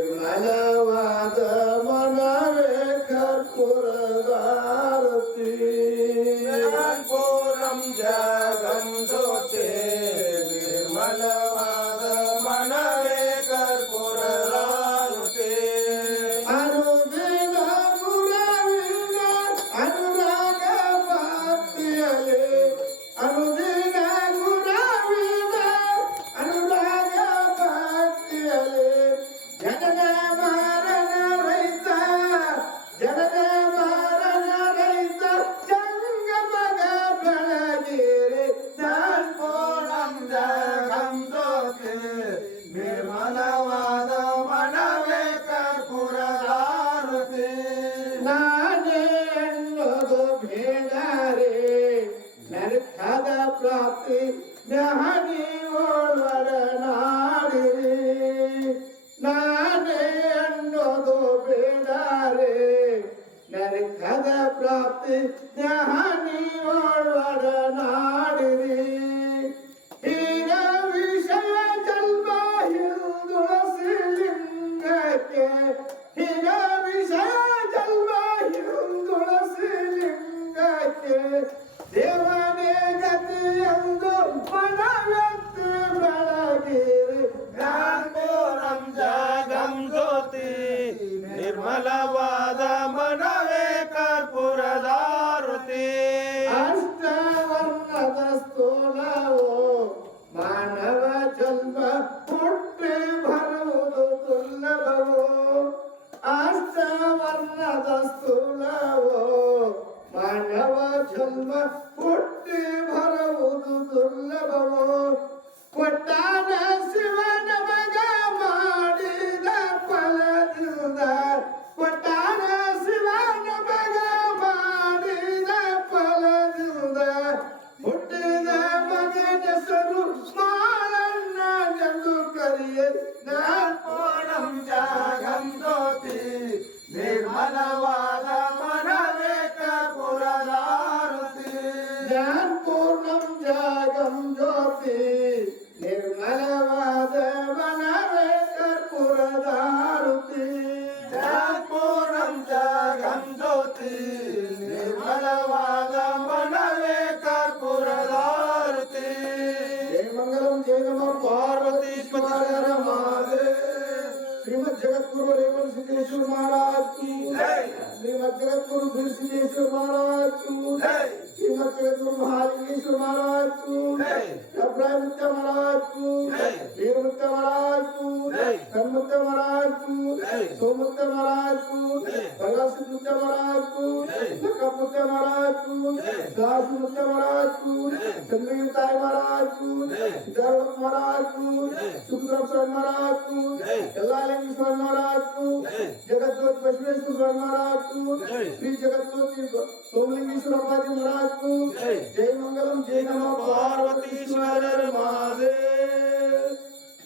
ನಿರ್ಮಲವಾದ ಮನವೇ ಕರ್ಪೂರದಾರತಿ ಪೂರಂ ಜಗಂ ಜ್ಯೋತಿ ನಿರ್ಮಲವಾದ ಮನವೇ ಕರ್ಪೂರದಾರತಿ ಅನುದಿನ ಗುರವಿನ ಅನುರಾಗ ಭಕ್ತಿಯಲ್ಲಿ ಅನುದಿನ ಗುರವಿನ ಅನುರಾಗ ಭಕ್ತಿಯಲ್ಲಿ ಜನನ ಮಾರನ ರೈತ ಜನನ ಮಾರನ ರೈತ ಜಂಗಮಗ ಬೆಳಗಿರಿ ಪೂರಂ ಜಗಂ ಜ್ಯೋತಿ ನಿರ್ಮಲವಾದ ಮನವೇ ಕರ್ಪೂರದಾರತಿ ನಾನೇ ಅನ್ನೋದು ಬೇಡಾರೆ ನರಕದ ಪ್ರಾಪ್ತಿ ಜ್ಞಾನಿ ಓರ್ವರ ನಾಡಿರಿ ನಾನೇ ಅನ್ನೋದು ಬೇಡಾರೆ ನರಕದ ಪ್ರಾಪ್ತಿ ಜ್ಞಾನಿ ಓರ್ವರ ನಾಡಿರಿ ಈಗ ವಿಷಯ ಜನ್ಮ ಹಿಂದುಳಸಿ ಲಿಂಗಕ್ಕೆ ಈಗ ವಿಷಯ ಜನ್ಮ ಹಿಂದುಳಸಿ ಲಿಂಗಕ್ಕೆ ದೇವನೇ ಗತಿ ಎಂದು ಮನವೆತ್ತಿ ಬೆಳಗಿರಿ ಪೂರಂ ಜಗಂ ಜ್ಯೋತಿ ನಿರ್ಮಲವಾದ ಮನವೇ ಕರ್ಪೂರದಾರತಿ ಅಷ್ಟವರ್ಣದ ಸ್ಥೂಲವೋ ಮಾನವ ಜನ್ಮ ಹುಟ್ಟಿ ಬರುವುದು ದುರ್ಲಭವೋ ಅಷ್ಟವರ್ಣದ ಸ್ಥೂಲವೋ ಮಾನವ ಜನ್ಮ ಹುಟ್ಟಿ ಬರುವುದು ದುರ್ಲಭವೋ ಕೊಟ್ಟಾನ ಶಿವನ ಮಗ ಮಾಡಿದ ಫಲದಿಂದ ಕೊಟ್ಟಾನ ಶಿವನ ಮಗ ಮಾಡಿದ ಫಲದಿಂದ ಹುಟ್ಟಿದ ಮಗನೆಸರು ಮಾರಣ್ಣ ಎಂದು ಕರೆಯ ಪೂರಂ ಜಗಂ ಜ್ಯೋತಿ ನಿರ್ಮಲವಾದ ಮನವೇ ಕರ್ಪೂರದಾರತಿ ಪೂರ್ಣಂ ಜಾಗಂ ಜ್ಯೋತಿ ನಿರ್ಮಲವಾದ ಮನವೇ ಕರ್ಪೂರದಾರುತಿ ಪೂರಂ ಜಗಂ ಜ್ಯೋತಿ ನಿರ್ಮಲವಾದ ಮನವೇ ಕರ್ಪೂರದಾರತಿ ಜಯ ಮಂಗಲಂ ಜಯ ನಮ ಪಾರ್ವತಿ ಪಾರ್ವತೀಶ್ವರ ಮಹಾದೇವ श्रीमद जगतगुरु रेवण सिद्धेश्वर महाराज की जय। श्रीमद जगतगुरु धीर सिद्धेश्वर महाराज की जय। श्रीमद जगतगुरु महालिंगेश्वर महाराज की जय। अभ्राय मुक्ता महाराज की जय। वीर मुक्ता महाराज की जय। कन्मुक्ता महाराज की जय। सोमुक्ता महाराज की जय। प्रकाशित मुक्ता महाराज की जय। मुक्ता महाराज की जय। दास मुक्ता महाराज की जय। चंद्रगिरी महाराज की जय। सिद्धार्थ महाराज की जय। सुखदेव महाराज की जय। कल्याणेश्वर महाराज को जय। जगतजोत बसवेश्वर महाराज को जय। श्री जगतजोत सोमलिंगेश्वर महाराज को जय। जय मंगलम जय नमः पार्वतीश्वर महाराज